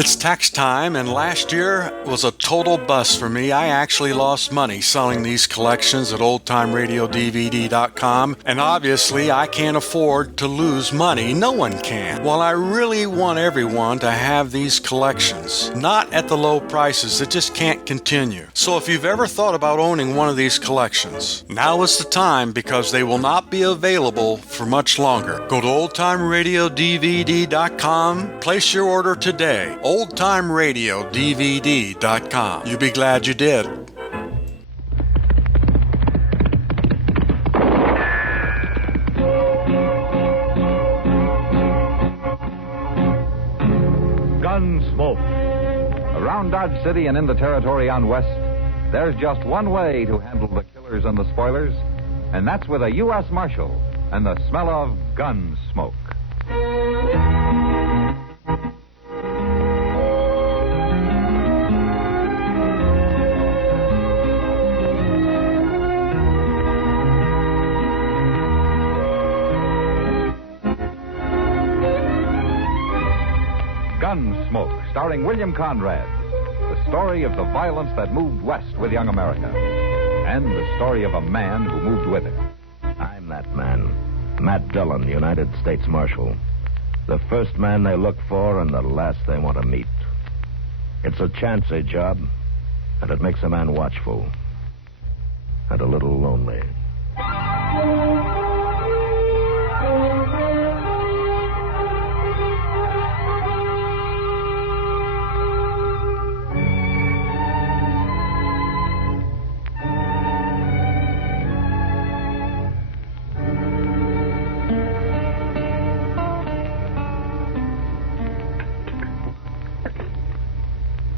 It's tax time, and last year was a total bust for me. I actually lost money selling these collections at oldtimeradiodvd.com, and obviously I can't afford to lose money. No one can. Well, I really want everyone to have these collections, not at the low prices. It just can't continue. So if you've ever thought about owning one of these collections, now is the time, because they will not be available for much longer. Go to oldtimeradiodvd.com, place your order today. oldtimeradiodvd.com. You'll be glad you did. Gunsmoke. Around Dodge City and in the territory on West, there's just one way to handle the killers and the spoilers, and that's with a U.S. Marshal and the smell of gun smoke. Gunsmoke, starring William Conrad. The story of the violence that moved west with young America. And the story of a man who moved with it. I'm that man, Matt Dillon, United States Marshal. The first man they look for and the last they want to meet. It's a chancy job, and it makes a man watchful. And a little lonely.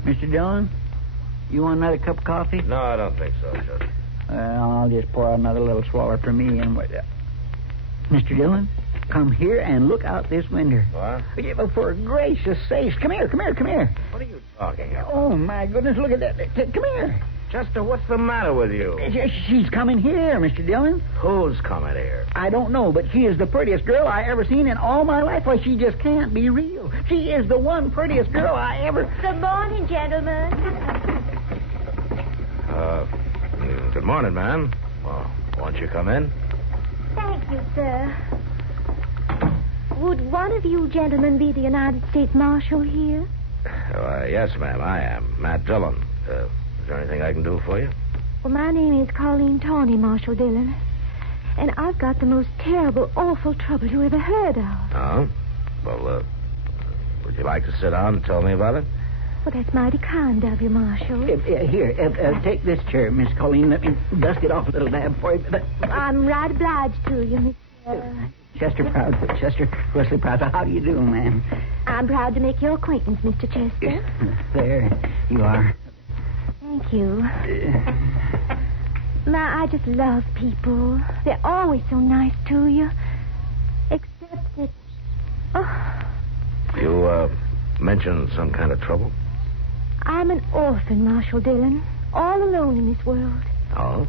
Mr. Dillon, you want another cup of coffee? No, I don't think so, Judge. I'll just pour out another little swallow for me and wait. Mr. Dillon, come here and look out this window. What? For gracious sakes, come here. What are you talking about? Oh, my goodness, look at that. Come here. Chester, what's the matter with you? She's coming here, Mr. Dillon. Who's coming here? I don't know, but she is the prettiest girl I ever seen in all my life. Why, she just can't be real. She is the one prettiest girl I ever... Good morning, gentlemen. Good morning, ma'am. Well, won't you come in? Thank you, sir. Would one of you gentlemen be the United States Marshal here? Yes, ma'am, I am. Matt Dillon. Is there anything I can do for you? Well, my name is Colleen Tawney, Marshal Dillon. And I've got the most terrible, awful trouble you ever heard of. Oh? Well, would you like to sit down and tell me about it? Well, that's mighty kind of you, Marshal. Here, take this chair, Miss Colleen. Let me dust it off a little dab for you. I'm right obliged to you, Mr. Chester Wesley Proud. How do you do, ma'am? I'm proud to make your acquaintance, Mr. Chester. There you are. Thank you. Now, I just love people. They're always so nice to you. Except that... Oh, You, mentioned some kind of trouble? I'm an orphan, Marshal Dillon. All alone in this world. Oh?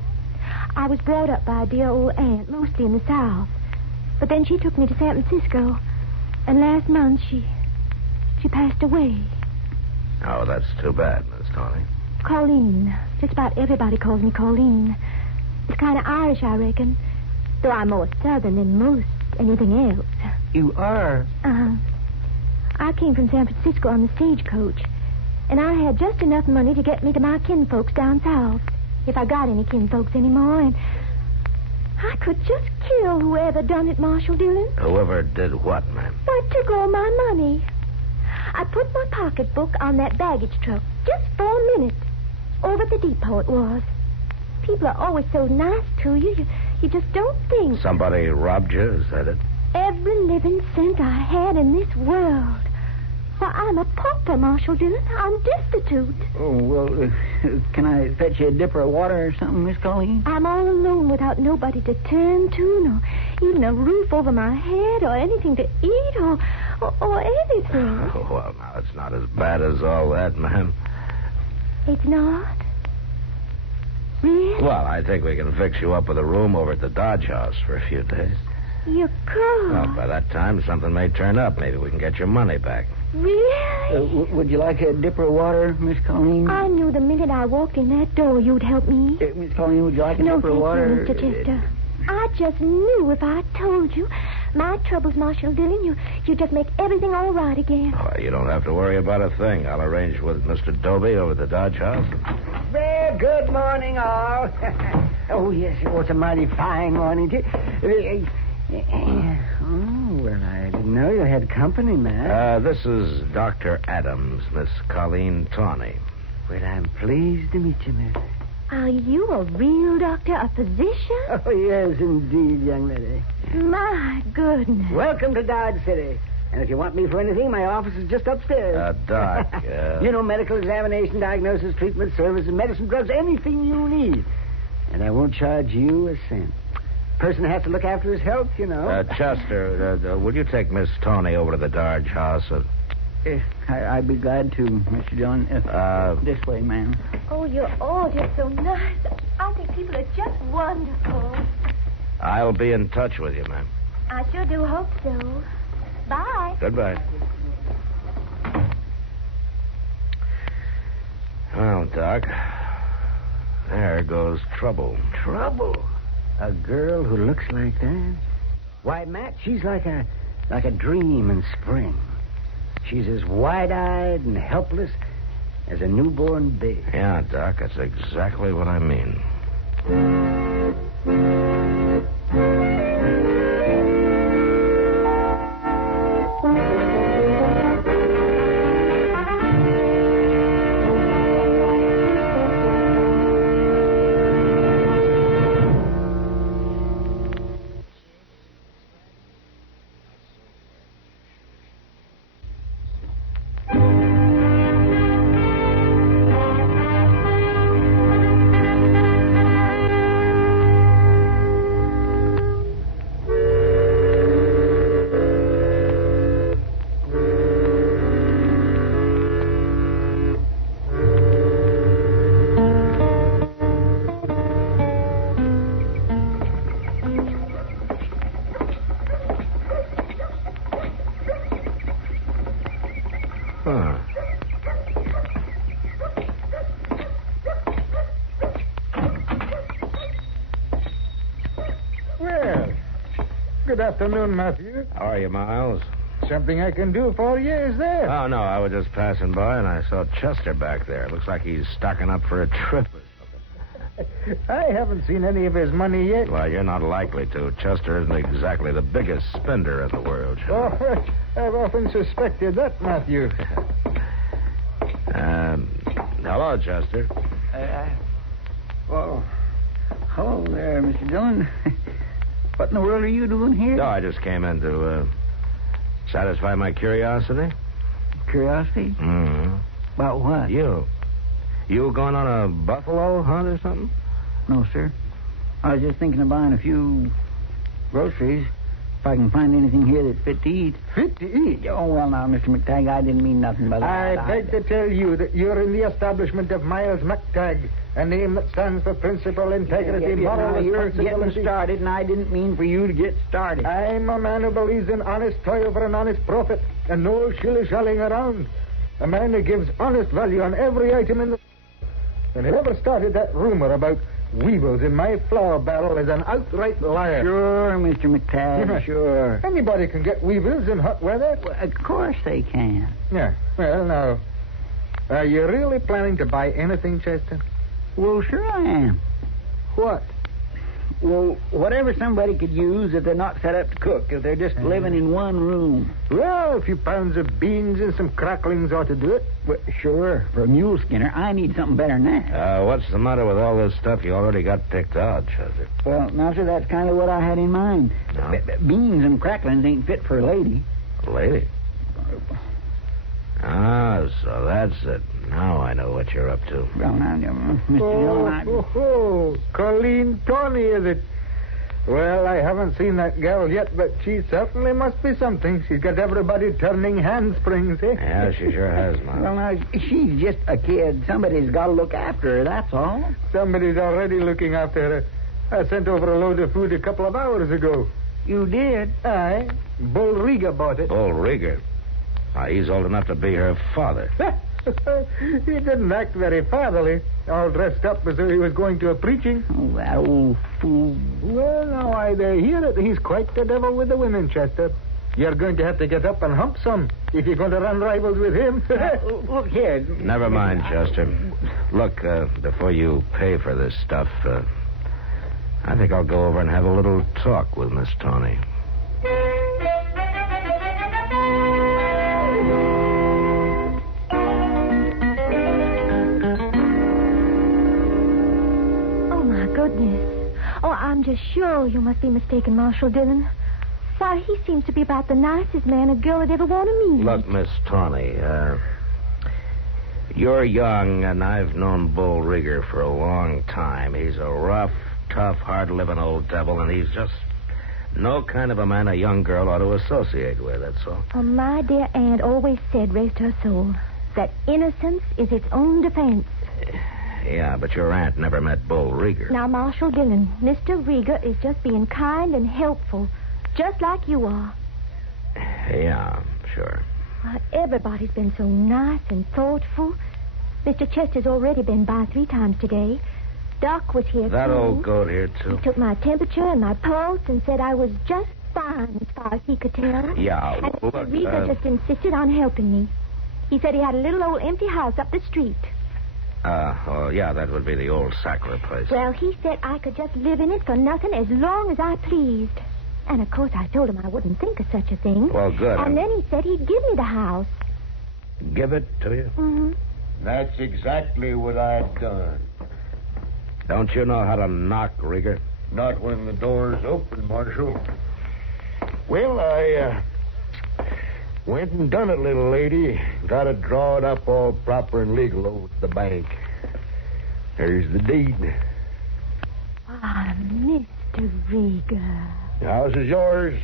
I was brought up by a dear old aunt, mostly in the South. But then she took me to San Francisco. And last month, she passed away. Oh, that's too bad, Miss Tawney. Colleen. Just about everybody calls me Colleen. It's kind of Irish, I reckon. Though I'm more Southern than most anything else. You are? I came from San Francisco on the stagecoach. And I had just enough money to get me to my kinfolks down south. If I got any kinfolks anymore. And I could just kill whoever done it, Marshal Dillon. Whoever did what, ma'am? Why, took all my money. I put my pocketbook on that baggage truck just for a minute. Over at the depot it was. People are always so nice to you. You just don't think. Somebody robbed you, is that it? Every living cent I had in this world. Why, I'm a pauper, Marshal Dillon. I'm destitute. Oh, well, can I fetch you a dipper of water or something, Miss Colleen? I'm all alone without nobody to turn to, nor even a roof over my head, or anything to eat, or anything. Oh, well, now, it's not as bad as all that, ma'am. It's not? Really? Well, I think we can fix you up with a room over at the Dodge House for a few days. You could? Well, by that time, something may turn up. Maybe we can get your money back. Really? Would you like a dipper of water, Miss Colleen? I knew the minute I walked in that door you'd help me. Miss Colleen, would you like a No, dipper of thank water? you, Mr. Chester. I just knew if I told you my troubles, Marshal Dillon, you'd just make everything all right again. Oh, you don't have to worry about a thing. I'll arrange with Mr. Dobie over at the Dodge House. Well, good morning, all. Oh, yes, it was a mighty fine morning, too. Oh, well, I didn't know you had company, man. This is Dr. Adams, Miss Colleen Tawney. Well, I'm pleased to meet you, miss. Are you a real doctor, a physician? Oh, yes, indeed, young lady. My goodness. Welcome to Dodge City. And if you want me for anything, my office is just upstairs. Doc, You know, medical examination, diagnosis, treatment, services, medicine, drugs, anything you need. And I won't charge you a cent. Person has to look after his health, you know. Chester, would you take Miss Tawney over to the Dodge House? I'd be glad to, Mr. John. This way, ma'am. Oh, you're all just so nice. I think people are just wonderful. I'll be in touch with you, ma'am. I sure do hope so. Bye. Goodbye. Well, Doc, there goes trouble. Trouble? A girl who looks like that? Why, Matt, she's like a dream in spring. She's as wide-eyed and helpless as a newborn baby. Yeah, Doc, that's exactly what I mean. Huh. Well, good afternoon, Matthew. How are you, Miles? Something I can do for you, is there? Oh, no, I was just passing by and I saw Chester back there. Looks like he's stocking up for a trip or something. I haven't seen any of his money yet. Well, you're not likely to. Chester isn't exactly the biggest spender in the world. Oh, I've often suspected that, Matthew. Hello, Chester. Well, hello there, Mr. Dillon. What in the world are you doing here? No, I just came in to satisfy my curiosity. Curiosity? Mm-hmm. About what? You going on a buffalo hunt or something? No, sir. I was just thinking of buying a few groceries. If I can find anything here that's fit to eat. Fit to eat? Oh, well, now, Mr. McTagg, I didn't mean nothing by that. I beg to tell you that you're in the establishment of Miles McTagg, a name that stands for principle, integrity, moral You're responsibility. getting started, and I didn't mean for you to get started. I'm a man who believes in honest toil for an honest profit, and no shilly-shallying around. A man who gives honest value on every item in the... And whoever started that rumor about weevils in my flour barrel is an outright liar. Sure, Mr. McTagg, sure. Anybody can get weevils in hot weather. Well, of course they can. Yeah. Well, now, are you really planning to buy anything, Chester? Well, sure I am. What? Well, whatever somebody could use if they're not set up to cook, if they're just living in one room. Well, a few pounds of beans and some cracklings ought to do it. Well, sure, for a mule skinner, I need something better than that. What's the matter with all this stuff you already got picked out, Chester? Well, now, sir, that's kind of what I had in mind. No? Beans and cracklings ain't fit for a lady. Lady? Ah, so that's it. Now I know what you're up to. Well, now, Mr. Dillon, Colleen Tawney, is it? Well, I haven't seen that girl yet, but she certainly must be something. She's got everybody turning handsprings, eh? Yeah, she sure has, Mom. Well, now, she's just a kid. Somebody's got to look after her, that's all. Somebody's already looking after her. I sent over a load of food a couple of hours ago. You did? Aye. Bull Rieger bought it. Bull Rieger? He's old enough to be her father. He didn't act very fatherly, all dressed up as though he was going to a preaching. Oh, that old fool. Well, now I hear it. He's quite the devil with the women, Chester. You're going to have to get up and hump some if you're going to run rivals with him. Look here. Never mind, Chester. Look, before you pay for this stuff, I think I'll go over and have a little talk with Miss Tawny. Oh, my goodness. Oh, I'm just sure you must be mistaken, Marshal Dillon. Why, he seems to be about the nicest man a girl would ever want to meet. Look, Miss Tawny, you're young, and I've known Bull Rieger for a long time. He's a rough, tough, hard-living old devil, and he's just no kind of a man a young girl ought to associate with, that's all. Oh, my dear aunt always said, rest her soul, that innocence is its own defense. Yeah, but your aunt never met Bull Rieger. Now, Marshal Dillon, Mr. Rieger is just being kind and helpful, just like you are. Yeah, sure. Everybody's been so nice and thoughtful. Mr. Chester's already been by 3 times today. Doc was here, That too. old goat here, too. He took my temperature and my pulse and said I was just fine as far as he could tell. Yeah, And look, Mr. Rieger just insisted on helping me. He said he had a little old empty house up the street. Yeah, that would be the old Sackler place. Well, he said I could just live in it for nothing as long as I pleased. And, of course, I told him I wouldn't think of such a thing. Well, good. And then he said he'd give me the house. Give it to you? Mm-hmm. That's exactly what I'd done. Don't you know how to knock, Rieger? Not when the door's open, Marshal. Well, I went and done it, little lady. Got it drawed up all proper and legal over at the bank. There's the deed. Ah, Mr. Rieger. The house is yours.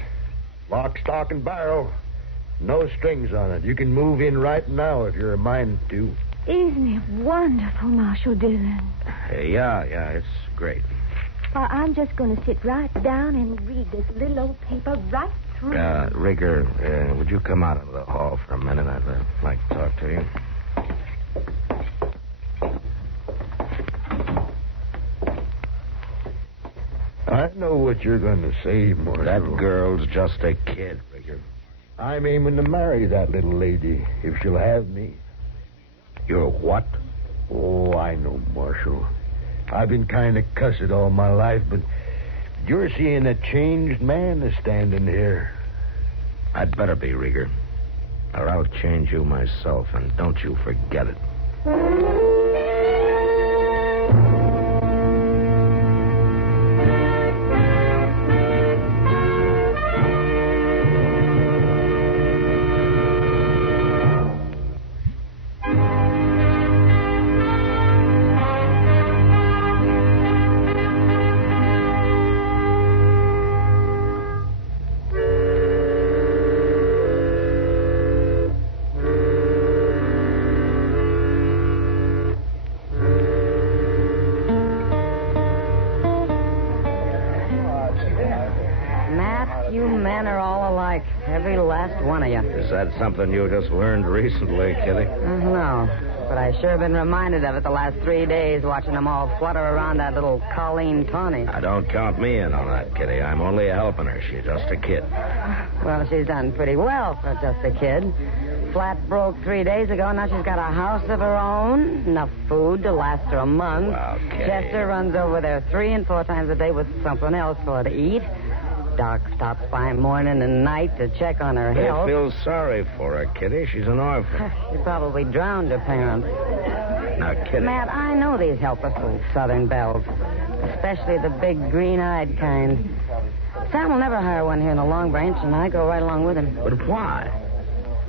Lock, stock, and barrel. No strings on it. You can move in right now if you're a mind to. Isn't it wonderful, Marshal Dillon? Yeah, it's great. Well, I'm just going to sit right down and read this little old paper right through. Rieger, would you come out into the hall for a minute? I'd like to talk to you. I know what you're going to say, Marshal. That girl's just a kid, Rieger. I'm aiming to marry that little lady if she'll have me. You're what? Oh, I know, Marshal. I've been kind of cussed all my life, but you're seeing a changed man is standing here. I'd better be, Rieger. Or I'll change you myself, and don't you forget it. Every last one of you. Is that something you just learned recently, Kitty? No, but I sure been reminded of it the last 3 days, watching them all flutter around that little Colleen Tawny. Now, don't count me in on that, Kitty. I'm only helping her. She's just a kid. Well, she's done pretty well for just a kid. Flat broke 3 days ago. Now she's got a house of her own, enough food to last her a month. Well, Kitty. Chester runs over there 3 and 4 times a day with something else for her to eat. Doc stops by morning and night to check on her health. I feel sorry for her, Kitty. She's an orphan. She probably drowned her parents. Now, Kitty. Matt, I know these helpless little southern belles, especially the big green-eyed kind. Sam will never hire one here in the Long Branch, and I go right along with him. But why?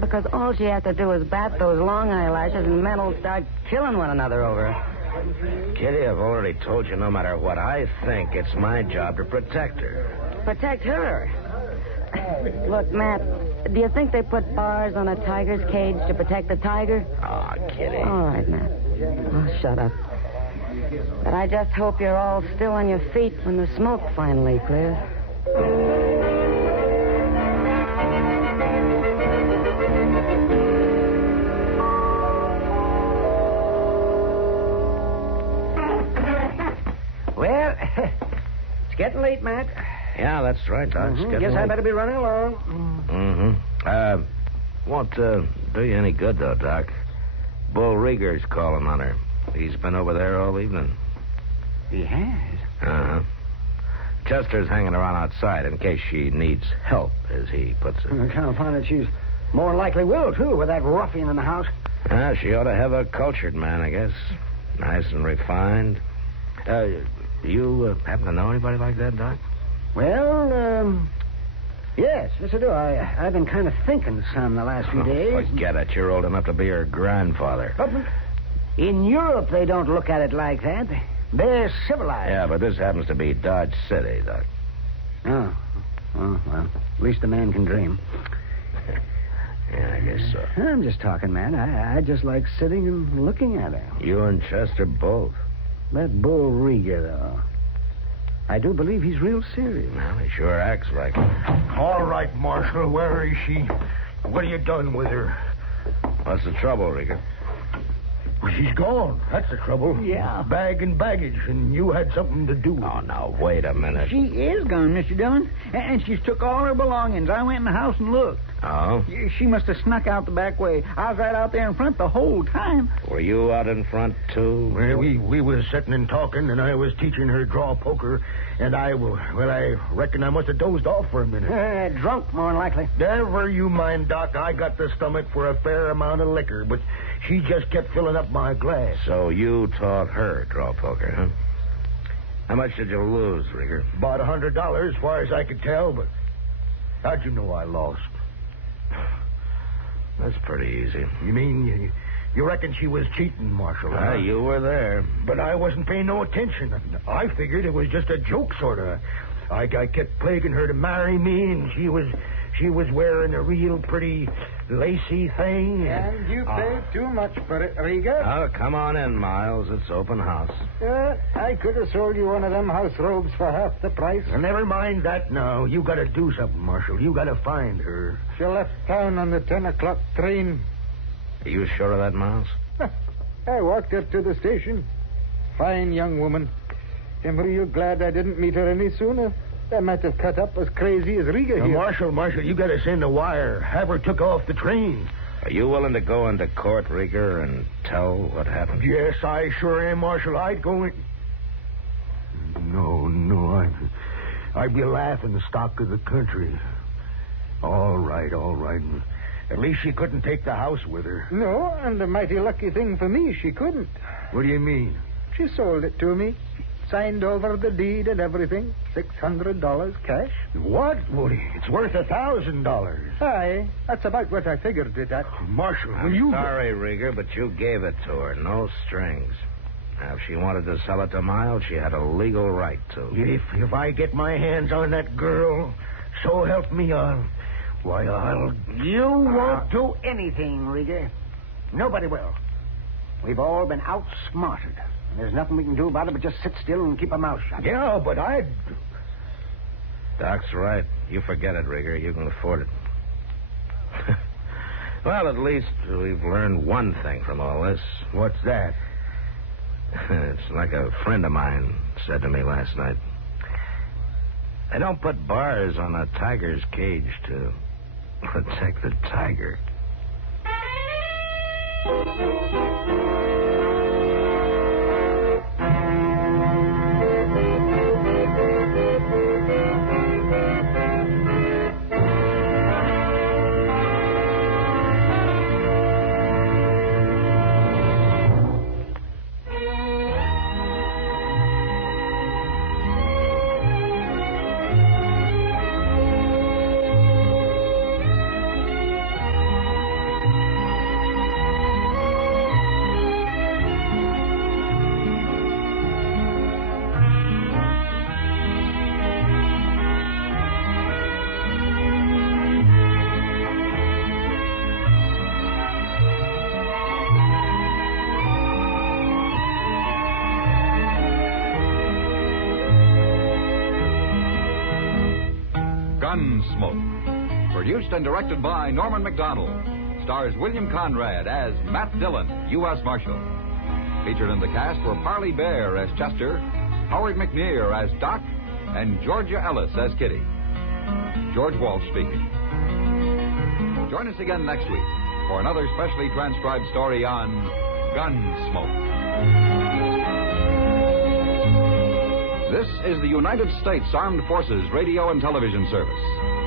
Because all she has to do is bat those long eyelashes, and men will start killing one another over her. Kitty, I've already told you no matter what I think, it's my job to protect her. Protect her? Look, Matt, do you think they put bars on a tiger's cage to protect the tiger? Oh, Kitty. All right, Matt. Oh, shut up. But I just hope you're all still on your feet when the smoke finally clears. getting late, Matt. Yeah, that's right, Doc. Guess I better be running along. Won't do you any good, though, Doc. Bull Rieger's calling on her. He's been over there all evening. He has? Uh-huh. Chester's hanging around outside in case she needs help, as he puts it. I can't find it. She's more than likely will, too, with that ruffian in the house. She ought to have a cultured man, I guess. Nice and refined. You happen to know anybody like that, Doc? Well, yes, I do. I've been kind of thinking some the last few days. Forget it. You're old enough to be her grandfather. But in Europe, they don't look at it like that. They're civilized. Yeah, but this happens to be Dodge City, Doc. Oh, well, at least a man can dream. Yeah, I guess so. I'm just talking, man. I just like sitting and looking at her. You and Chester both. That Bull Rieger, though. I do believe he's real serious. Well, he sure acts like it. All right, Marshal, where is she? What have you done with her? What's the trouble, Rieger? Well, she's gone. That's the trouble. Yeah. Bag and baggage, and you had something to do with it. Oh, now, wait a minute. She is gone, Mr. Dillon. And she's took all her belongings. I went in the house and looked. Oh? She must have snuck out the back way. I was right out there in front the whole time. Were you out in front, too? Well, we was sitting and talking, and I was teaching her draw poker, and I reckon I must have dozed off for a minute. Drunk, more than likely. Never you mind, Doc. I got the stomach for a fair amount of liquor, but she just kept filling up my glass. So you taught her draw poker, huh? How much did you lose, Rieger? About $100, as far as I could tell, but how'd you know I lost? That's pretty easy. You mean you reckon she was cheating, Marshal? Huh? You were there. But I wasn't paying no attention. I figured it was just a joke, sort of. I kept plaguing her to marry me, and she was wearing a real pretty lacy thing. And you paid too much for it, Rieger. Oh, come on in, Miles. It's open house. I could have sold you one of them house robes for half the price. Well, never mind that now. You got to do something, Marshal. You got to find her. She left town on the 10 o'clock train. Are you sure of that, Miles? I walked her to the station. Fine young woman. I'm real glad I didn't meet her any sooner. I might have cut up as crazy as Rieger here. Marshal, you got to send a wire. Have her took off the train. Are you willing to go into court, Rieger, and tell what happened? Yes, I sure am, Marshal. I'd go in... No, I'd be laughing stock of the country. All right. At least she couldn't take the house with her. No, and a mighty lucky thing for me, she couldn't. What do you mean? She sold it to me. Signed over the deed and everything. $600 cash. What? Well, it's worth $1,000. Aye, that's about what I figured it at. Marshal, I'm sorry, Rieger, but you gave it to her. No strings. Now, if she wanted to sell it to Miles, she had a legal right to. If I get my hands on that girl, so help me, I'll... You won't do anything, Rieger. Nobody will. We've all been outsmarted. There's nothing we can do about it but just sit still and keep our mouth shut. Yeah, but I'd... Doc's right. You forget it, Rieger. You can afford it. Well, at least we've learned one thing from all this. What's that? It's like a friend of mine said to me last night. They don't put bars on a tiger's cage to protect the tiger. Gunsmoke. Produced and directed by Norman McDonald. Stars William Conrad as Matt Dillon, U.S. Marshal. Featured in the cast were Parley Bear as Chester, Howard McNear as Doc, and Georgia Ellis as Kitty. George Walsh speaking. Join us again next week for another specially transcribed story on Gunsmoke. This is the United States Armed Forces Radio and Television Service.